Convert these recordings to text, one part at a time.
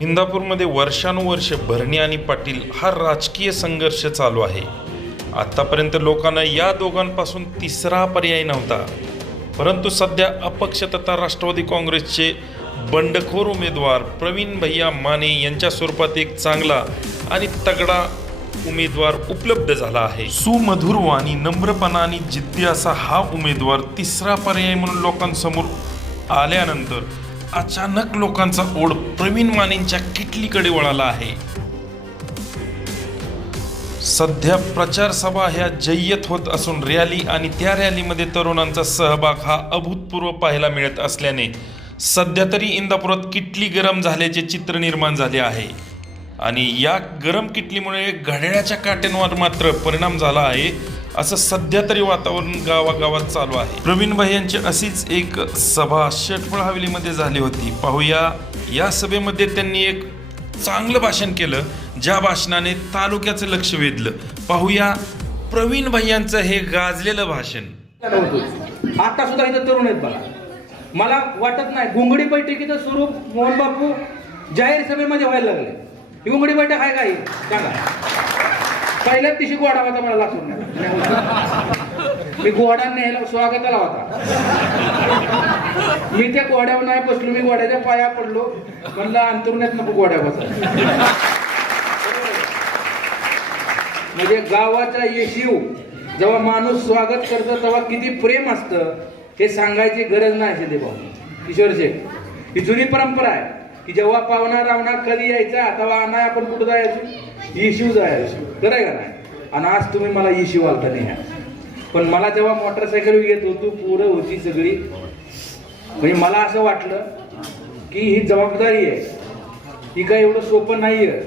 इंदापूरमध्ये वर्षानुवर्ष भरणी आणि पाटील हा राजकीय संघर्ष चालू आहे. आत्तापर्यंत लोकांना या दोघांपासून तिसरा पर्याय नव्हता. परंतु सध्या अपक्ष तथा राष्ट्रवादी काँग्रेसचे बंडखोर उमेदवार प्रवीण भैया माने यांच्या स्वरूपात एक चांगला आणि तगडा उमेदवार उपलब्ध झाला आहे. सुमधुर वाणी नम्रपणा आणि जिद्दी असा हा उमेदवार तिसरा पर्याय म्हणून लोकांसमोर आल्यानंतर अचानक लोकांचा ओढ प्रवीण मानेंच्या किटलीकडे वळाला आहे. सध्या प्रचार सभा ह्या जय्यत होत असून रॅली आणि त्या रॅलीमध्ये तरुणांचा सहभाग हा अभूतपूर्व पाहायला मिळत असल्याने सध्या तरी इंदापुरात किटली गरम झाल्याचे चित्र निर्माण झाले आहे. आणि या गरम किटलीमुळे घड्याळ्याच्या काट्यांवर मात्र परिणाम झाला आहे. असं सध्या तरी वातावरण गावागावात चालू आहे. प्रवीण भाई यांची अशीच एक सभा शेटफळ हवेलीमध्ये झाली होती. पाहूया या सभेमध्ये त्यांनी एक चांगलं भाषण केलं ज्या भाषणाने तालुक्याचं लक्ष वेधलं. पाहूया प्रवीण भैयांचं हे गाजलेलं भाषण. आता सुद्धा इथं तरुण आहेत बघा. मला वाटत नाही घुंगडी बैठकीचं स्वरूप मोहन बापू जाहीर सभेमध्ये व्हायला लागले. घुंगडी बैठक आहे काही सांगा. पहिल्याच दिवशी गोडा होता मला लासून मी गोडा न्यायला स्वागताला होता. मी त्या गोड्यावर नाही बसलो मी गोड्याच्या पाया पडलो. म्हणलं अंतरुण्यात नको गोड्या बसा. म्हणजे गावाचा येशीव जेव्हा माणूस स्वागत करतो तेव्हा किती प्रेम असतं हे सांगायची गरज नाही असे ते भाऊ किशोर शेठ ही जुनी परंपरा आहे. की जेव्हा पाहुणा रावणा कधी यायचा तेव्हा नाही आपण कुठं जायचं इश्यूज आहे खरं आहे का नाही? आणि आज तुम्ही मला इश्यू आलता नाही आहे. पण मला जेव्हा मोटरसायकल येत होतो पोरं होती सगळी म्हणजे मला असं वाटलं की ही जबाबदारी आहे. ही काय एवढं सोपं नाही आहे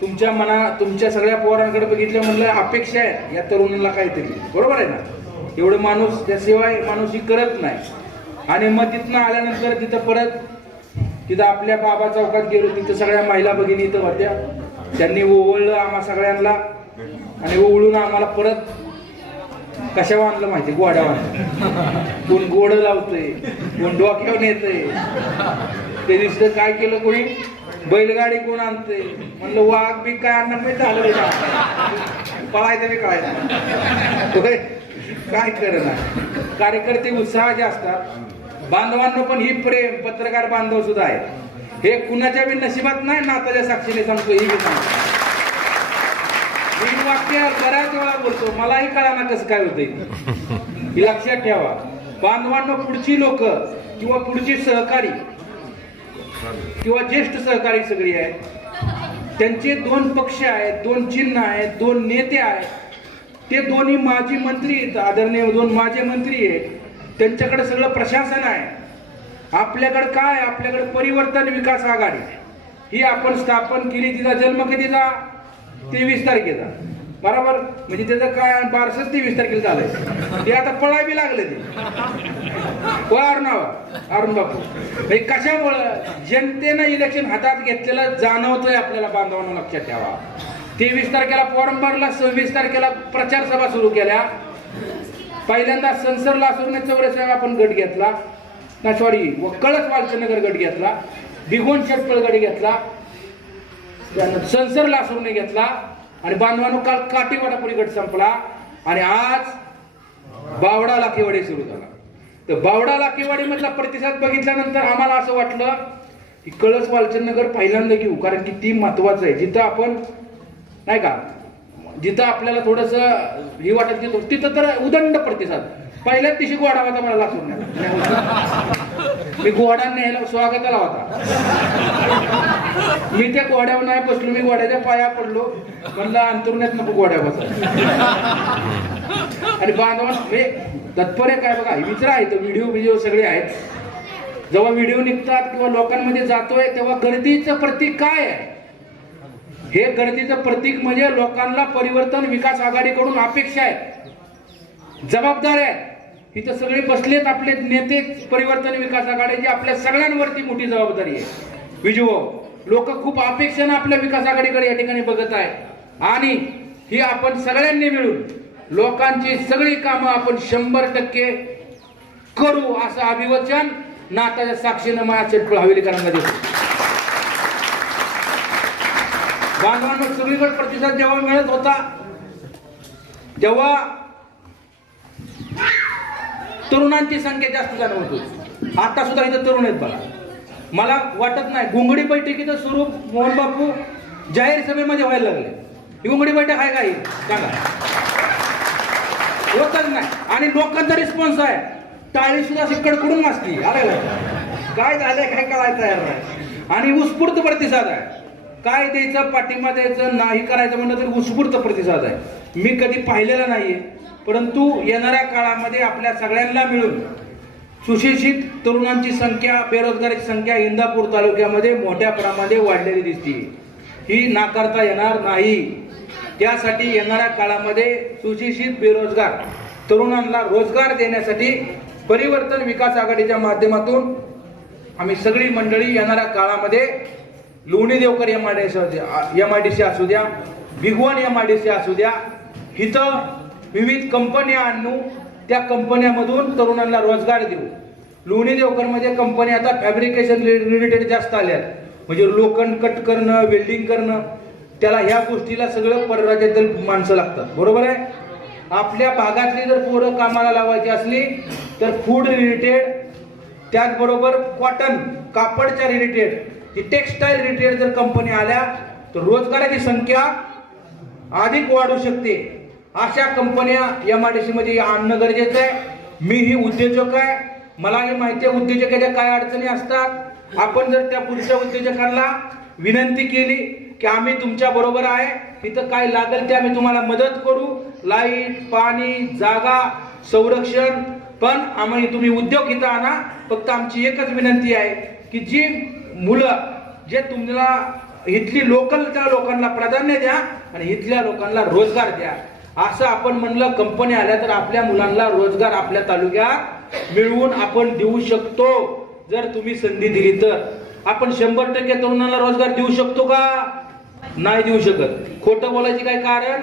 तुमच्या मना तुमच्या सगळ्या पोरांकडे बघितलं म्हणलं अपेक्षा आहे या तरुणाला काहीतरी. बरोबर आहे ना? एवढं माणूस त्याशिवाय माणूस ही करत नाही. आणि मग तिथनं आल्यानंतर तिथं परत तिथं आपल्या बाबा चौकात गेलो तिथं सगळ्या महिला भगिनी इथं होत्या. त्यांनी ओवळलं आम्हा सगळ्यांना आणि ओवळून आम्हाला परत कशा बांधलं माहिती गोड्या बांधलं कोण गोड लावतंय कोण डोक्यावर येतय ते दिसत काय केलं कोणी? बैलगाडी कोण आणते म्हणलं वाघ बी काय आणणार नाही झालं का. पळायचं बी काय काय करणार? कार्यकर्ते उत्साहाचे असतात. बांधवांना पण ही प्रेम पत्रकार बांधव सुद्धा आहेत. हे कुणाच्या बी नशिबात नाही नाताच्या साक्षीने सांगतो ही मी सांगतो. मी वाक्य बऱ्याच वेळा बोलतो मलाही कळाना कसं काय होतंय. ही लक्षात ठेवा. बांधवांना पुढची लोक किंवा पुढची सहकारी किंवा ज्येष्ठ सहकारी सगळी आहेत त्यांचे दोन पक्ष आहेत दोन चिन्ह आहेत दोन नेते आहेत. ते दोन्ही माजी मंत्री आहेत आदरणीय दोन माजी मंत्री आहेत. त्यांच्याकडे सगळं प्रशासन आहे. आपल्याकडे काय? आपल्याकडे परिवर्तन विकास आघाडी. ही आपण स्थापन केली तिचा जन्म कधीचा तेवीस तारखेचा. बरोबर? म्हणजे त्याचं काय बारसच तेवीस तारखेला झालंय. ते आता पळाय बी लागले ते. हो अरुणावा? अरुण बापू. म्हणजे कशामुळं? जनतेनं इलेक्शन हातात घेतलेलं जाणवतंय आपल्याला बांधवांना लक्षात ठेवा. तेवीस तारखेला फॉर्म भरला सव्वीस तारखेला प्रचार सभा सुरू केल्या. पहिल्यांदा संसरला लासूरने चौरसेवा आपण गट घेतला. ना सॉरी वक्कळच कळस वालचनगर गट घेतला दिगोन शेटपळ गट घेतला संसर लासूरने घेतला आणि बांधवानो काल काटेवाडापुरी गट संपला आणि आज बावडा लाखेवाडी सुरू झाला. तर बावडा लाखेवाडीमधला प्रतिसाद बघितल्यानंतर आम्हाला असं वाटलं की कळस वालचंदनगर पहिल्यांदा घेऊ कारण की ती महत्वाचं आहे. जिथं आपण नाही का जिथं आपल्याला थोडस ही वाटत घेतो तिथं तर उदंड प्रतिसाद. पहिल्याच दिवशी गोडा होता मला लासून मी गोडा न्यायला स्वागताला होता. मी त्या गोड्यावर नाही बसलो मी गोड्याच्या पाया पडलो. म्हणलं अंतरुण्यात नको गोड्या बसा. आणि बांधवान हे तत्पर्य काय बघा विचार आहे तर व्हिडिओ व्हिडिओ सगळे आहेत. जेव्हा व्हिडिओ निघतात किंवा लोकांमध्ये जातोय तेव्हा गर्दीचं प्रतीक काय आहे? हे गर्दीचं प्रतीक म्हणजे लोकांना परिवर्तन विकास आघाडीकडून अपेक्षा आहे जबाबदार आहे इथं सगळे बसलेत आपले नेते परिवर्तन विकास आघाडीची आपल्या सगळ्यांवरती मोठी जबाबदारी आहे. विजू लोक खूप अपेक्षेनं आपल्या विकास आघाडीकडे या ठिकाणी बघत आहे. आणि ही आपण सगळ्यांनी मिळून लोकांची सगळी कामं आपण शंभर टक्के करू असं अभिवचन नाताच्या साक्षीनं माझ्या चटपळ हवेलीकरांना देतो. बांधवांना सगळीकडे प्रतिसाद जेव्हा मिळत होता जेव्हा तरुणांची संख्या जास्त जाणवतो आता सुद्धा इथं तरुण आहेत बघा. मला वाटत नाही घुंगडी बैठकीचं स्वरूप मोहन बापू जाहीर सभेमध्ये व्हायला लागले. ही घुंगडी बैठक आहे का ही? सांगा. होतच नाही. आणि लोकांचा रिस्पॉन्स आहे. टाळी सुद्धा अशी कडकडून वाजती अरे काय झालंय काय कळायला तयार नाही आणि उत्स्फूर्त प्रतिसाद आहे. काय द्यायचं पाठिंबा द्यायचं नाही करायचं म्हणलं तरी उत्स्फूर्त प्रतिसाद आहे. मी कधी पाहिलेला नाहीये. परंतु येणाऱ्या काळामध्ये आपल्या सगळ्यांना मिळून सुशिक्षित तरुणांची संख्या बेरोजगारीची संख्या इंदापूर तालुक्यामध्ये मोठ्या प्रमाणात वाढलेली दिसते. ही नाकारता येणार नाही. त्यासाठी येणाऱ्या काळामध्ये सुशिक्षित बेरोजगार तरुणांना रोजगार देण्यासाठी परिवर्तन विकास आघाडीच्या माध्यमातून आम्ही सगळी मंडळी येणाऱ्या काळामध्ये Loni Devkar M I D C M I D C असू द्या Bhigwan M I D C असू द्या हिथं विविध कंपन्या आणू त्या कंपन्यामधून तरुणांना रोजगार देऊ. लोणी देवकरमध्ये कंपन्या आता फॅब्रिकेशन रिलेटेड जास्त आल्या आहेत. म्हणजे लोखंड कट करणं वेल्डिंग करणं त्याला ह्या गोष्टीला सगळं परराज्यातील माणसं लागतात. बरोबर आहे? आपल्या भागातली जर पोरं कामाला लावायची असली तर फूड रिलेटेड त्याचबरोबर कॉटन कापडच्या रिलेटेड ही टेक्स्टाईल रिलेटेड जर कंपन्या आल्या तर रोजगाराची संख्या अधिक वाढू शकते. अशा कंपन्या एम आय डी सी मध्ये आणणं गरजेचं आहे. मी ही उद्योजक आहे. मला हे माहिती आहे उद्योजकाच्या काय अडचणी असतात. आपण जर त्या पुढच्या उद्योजकांना विनंती केली की आम्ही तुमच्या बरोबर आहे इथं काय लागेल ते आम्ही तुम्हाला मदत करू. लाइट पाणी जागा संरक्षण पण आम्ही तुम्ही उद्योग इथं आणा. फक्त आमची एकच विनंती आहे की जी मुलं जे तुम्हाला इथली लोकलच्या लोकांना प्राधान्य द्या आणि इथल्या लोकांना रोजगार द्या. असं आपण म्हणलं कंपनी आल्या तर आपल्या मुलांना रोजगार आपल्या तालुक्यात मिळवून आपण देऊ शकतो जर तुम्ही संधी दिली तर. आपण शंभर टक्के तरुणांना रोजगार देऊ शकतो का? नाही देऊ शकत. खोटं बोलायचे काय कारण?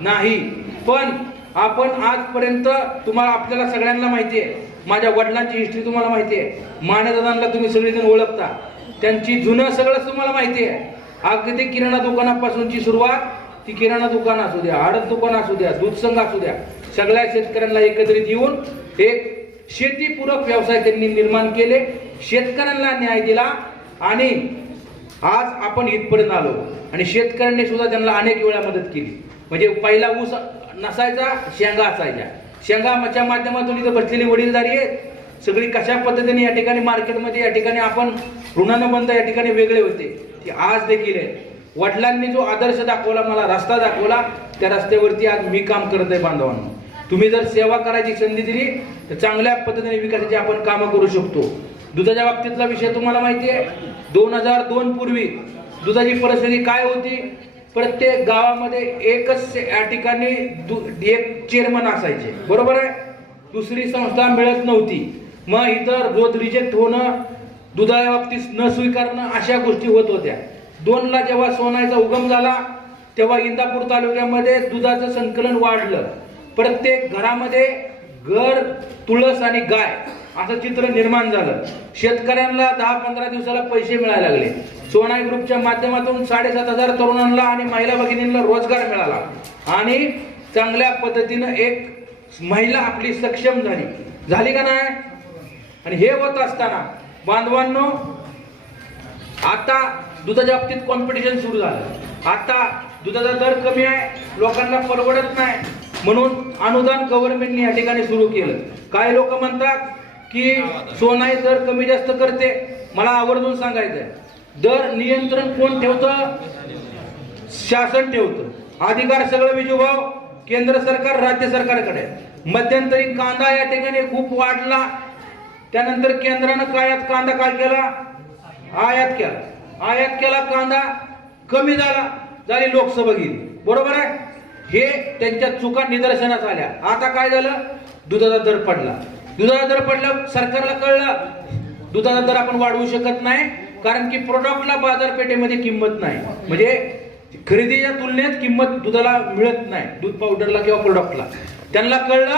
नाही. पण आपण आजपर्यंत तुम्हाला आपल्याला सगळ्यांना माहिती आहे. माझ्या वडिलांची हिस्ट्री तुम्हाला माहिती आहे. मानेदादांना तुम्ही सगळेजण ओळखता. त्यांची जुनं सगळं तुम्हाला माहिती आहे. अगदी किराणा दुकानापासूनची सुरुवात ती किराणा दुकान असू द्या हळद दुकान असू द्या दूध संघ असू द्या सगळ्या शेतकऱ्यांना एकत्रित येऊन एक शेतीपूरक व्यवसाय त्यांनी निर्माण केले शेतकऱ्यांना न्याय दिला आणि आज आपण इथपर्यंत आलो. आणि शेतकऱ्यांनी सुद्धा त्यांना अनेक वेळा मदत केली. म्हणजे पहिला ऊस नसायचा शेंगा असायच्या. शेंगाच्या माध्यमातून इथं बसलेली वडीलधारी आहेत. सगळी कशा पद्धतीने या ठिकाणी मार्केटमध्ये या ठिकाणी आपण ऋणानुबंध या ठिकाणी वेगळे होते ते आज देखील आहे. वडिलांनी जो आदर्श दाखवला मला रस्ता दाखवला त्या रस्त्यावरती आज मी काम करत आहे बांधवांना. तुम्ही जर सेवा करायची संधी दिली तर चांगल्या पद्धतीने विकासाची आपण कामं करू शकतो. दुधाच्या बाबतीतला विषय तुम्हाला माहिती आहे. दोन हजार दोन पूर्वी दुधाची परिस्थिती काय होती? प्रत्येक गावामध्ये एकच या ठिकाणी दु- एक चेअरमन असायचे. बरोबर आहे? दुसरी संस्था मिळत नव्हती. मग इतर रोज रिजेक्ट होणं दुधाच्या बाबतीत न स्वीकारणं अशा गोष्टी होत होत्या. दोनला जेव्हा सोन्याचा उगम झाला तेव्हा इंदापूर तालुक्यामध्ये दुधाचं संकलन वाढलं. प्रत्येक घरामध्ये घर तुळस आणि गाय असं चित्र निर्माण झालं. शेतकऱ्यांना दहा पंधरा दिवसाला पैसे मिळायला लागले. सोनाई ग्रुपच्या माध्यमातून साडेसात हजार तरुणांना आणि महिला भगिनींना रोजगार मिळाला. आणि चांगल्या पद्धतीनं एक महिला आपली सक्षम झाली. झाली का नाही? आणि हे होत असताना बांधवांनो आता दुधाच्या बाबतीत कॉम्पिटिशन सुरू झालं. आता दुधाचा दर कमी आहे लोकांना परवडत नाही म्हणून अनुदान गव्हर्नमेंटने या ठिकाणी सुरू केलं. काही लोक म्हणतात की सोनाई दर कमी जास्त करते. मला आवर्जून सांगायचंय. दर नियंत्रण कोण ठेवतं? शासन ठेवतं. अधिकार सगळं विजूभाव केंद्र सरकार राज्य सरकारकडे. मध्यंतरी कांदा या ठिकाणी खूप वाढला. त्यानंतर केंद्रानं कायात कांदा काय केला? आयात केला. आयात केला कांदा कमी झाला झाली लोकसभा गेली. बरोबर आहे? हे त्यांच्या चुका निदर्शनास आल्या. आता काय झालं? दुधाचा दर पडला. दुधाचा दर पडला सरकारला कळलं. दुधाचा दर आपण वाढवू शकत नाही कारण की प्रोडक्टला बाजारपेठेमध्ये किंमत नाही. म्हणजे खरेदीच्या तुलनेत किंमत दुधाला मिळत नाही दूध पावडरला किंवा प्रोडक्टला त्यांना कळलं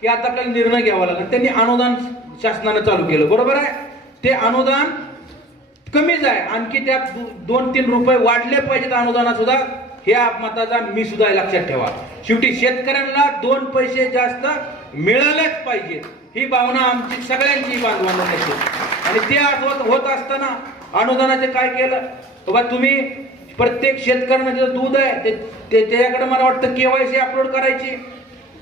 की आता आपल्याला निर्णय घ्यावा लागला. त्यांनी अनुदान शासनानं चालू केलं. बरोबर आहे? ते अनुदान कमीच आहे. आणखी त्यात दोन तीन रुपये वाढले पाहिजेत अनुदानात सुद्धा. हे मताचा मी सुद्धा लक्षात ठेवा. शेवटी शेतकऱ्यांना दोन पैसे जास्त मिळालेच पाहिजेत. ही भावना आमची सगळ्यांची बांधवांना असते आणि ते आठवत होत असताना अनुदानाचे काय केलं? बाबा तुम्ही प्रत्येक शेतकऱ्यांना जे दूध आहे ते ते- त्याच्याकडे मला वाटतं केवायसी अपलोड करायची.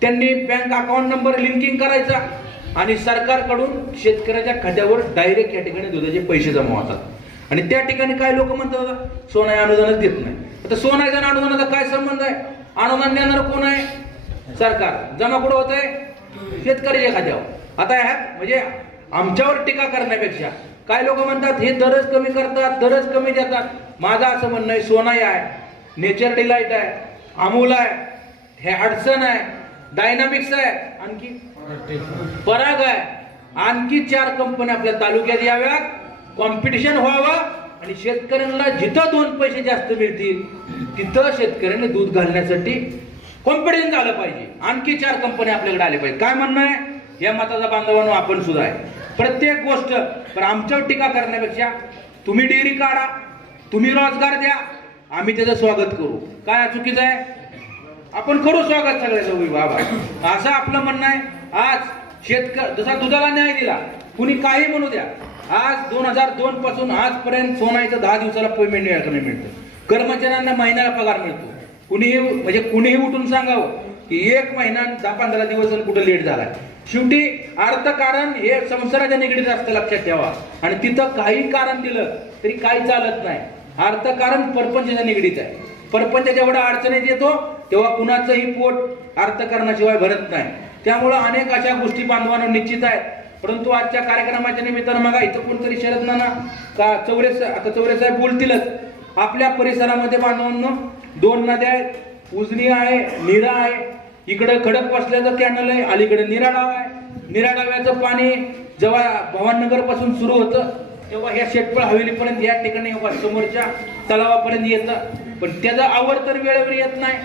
त्यांनी बँक अकाउंट नंबर लिंकिंग करायचा. आणि सरकारकडून शेतकऱ्याच्या खात्यावर डायरेक्ट या ठिकाणी दुधाचे पैसे जमा होतात. आणि त्या ठिकाणी काय लोक म्हणतात आता, सोनाई अनुदानच देत नाही. आता सोनाईचा अनुदानाचा काय संबंध आहे? अनुदान देणार कोण आहे? सरकार. जमा कुठं होत आहे शेतकऱ्याच्या खात्यावर आता ह्या म्हणजे आमच्यावर टीका करण्यापेक्षा काय लोक म्हणतात? हे दरच कमी करतात दरच कमी देतात. माझं असं म्हणणं आहे सोनाई आहे नेचर डिलाईट आहे अमूल आहे हे हडसन आहे डायनामिक्स आहे आणखी पराग आहे. आणखी चार कंपन्या आपल्या तालुक्यात याव्यात. कॉम्पिटिशन व्हावं आणि शेतकऱ्यांना जिथं दोन पैसे जास्त मिळतील तिथं शेतकऱ्यांनी दूध घालण्यासाठी कॉम्पिटिशन झालं पाहिजे. आणखी चार कंपन्या आपल्याकडे आल्या पाहिजे. काय म्हणणं आहे? या मताचा बांधवांनो आपण सुद्धा आहे. प्रत्येक गोष्ट पण आमच्यावर टीका करण्यापेक्षा तुम्ही डेअरी काढा तुम्ही रोजगार द्या आम्ही त्याचं स्वागत करू. काय चुकीचं आहे? आपण करू स्वागत सगळ्याचं. होई बाबा असं आपलं म्हणणं आहे. आज शेतकरी जसा दुधाला न्याय दिला कुणी काही म्हणू द्या. आज दोन हजार दोन पासून आजपर्यंत सोनाईचं दहा दिवसाला पेमेंट नाही मिळतं. कर्मचाऱ्यांना महिन्याला पगार मिळतो. कुणीही म्हणजे कुणीही उठून सांगावं की एक महिना दहा पंधरा दिवस कुठं लेट झाला शेवटी अर्थकारण हे संसाराच्या निगडीत असतं लक्षात ठेवा. आणि तिथं काही कारण दिलं तरी काही चालत नाही. अर्थकारण परपंचाच्या निगडीत आहे. परपंच जेवढा अडचणीत येतो तेव्हा कुणाचंही पोट अर्थकारणाशिवाय भरत नाही. त्यामुळं अनेक अशा गोष्टी बांधवांना निश्चित आहेत. परंतु आजच्या कार्यक्रमाच्या निमित्तानं मग इथं कोणतरी शरद नाना का चौरे आता चौरे साहेब बोलतीलच. आपल्या परिसरामध्ये बांधवांनो दोन नद्या आहेत उजनी आहे निरा आहे. इकडं खडक बसल्याचं कॅनल आहे अलीकडे निराडाव आहे. निराडाव्याचं पाणी जेव्हा भवाननगरपासून सुरू होतं तेव्हा ह्या शेटपळ हवेलीपर्यंत या ठिकाणी ह्या समोरच्या तलावापर्यंत येतं. पण त्याचं आवर्तन वेळेवर येत नाही.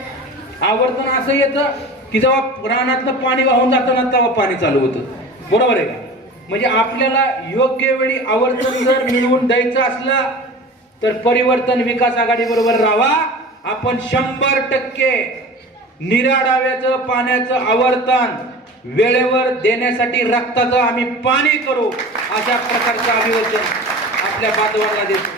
आवर्तन असं येतं की जेव्हा रानातलं पाणी वाहून जातं ना तेव्हा पाणी चालू होतं. बरोबर आहे का? म्हणजे आपल्याला योग्य वेळी आवर्तन जर मिळवून द्यायचं असलं तर परिवर्तन विकास आघाडी बरोबर राहा आपण शंभर टक्के निराडाव्याचं पाण्याचं आवर्तन वेळेवर देण्यासाठी रक्ताचं आम्ही पाणी करू अशा प्रकारचं अभिवचन आपल्या बांधवांना देतो.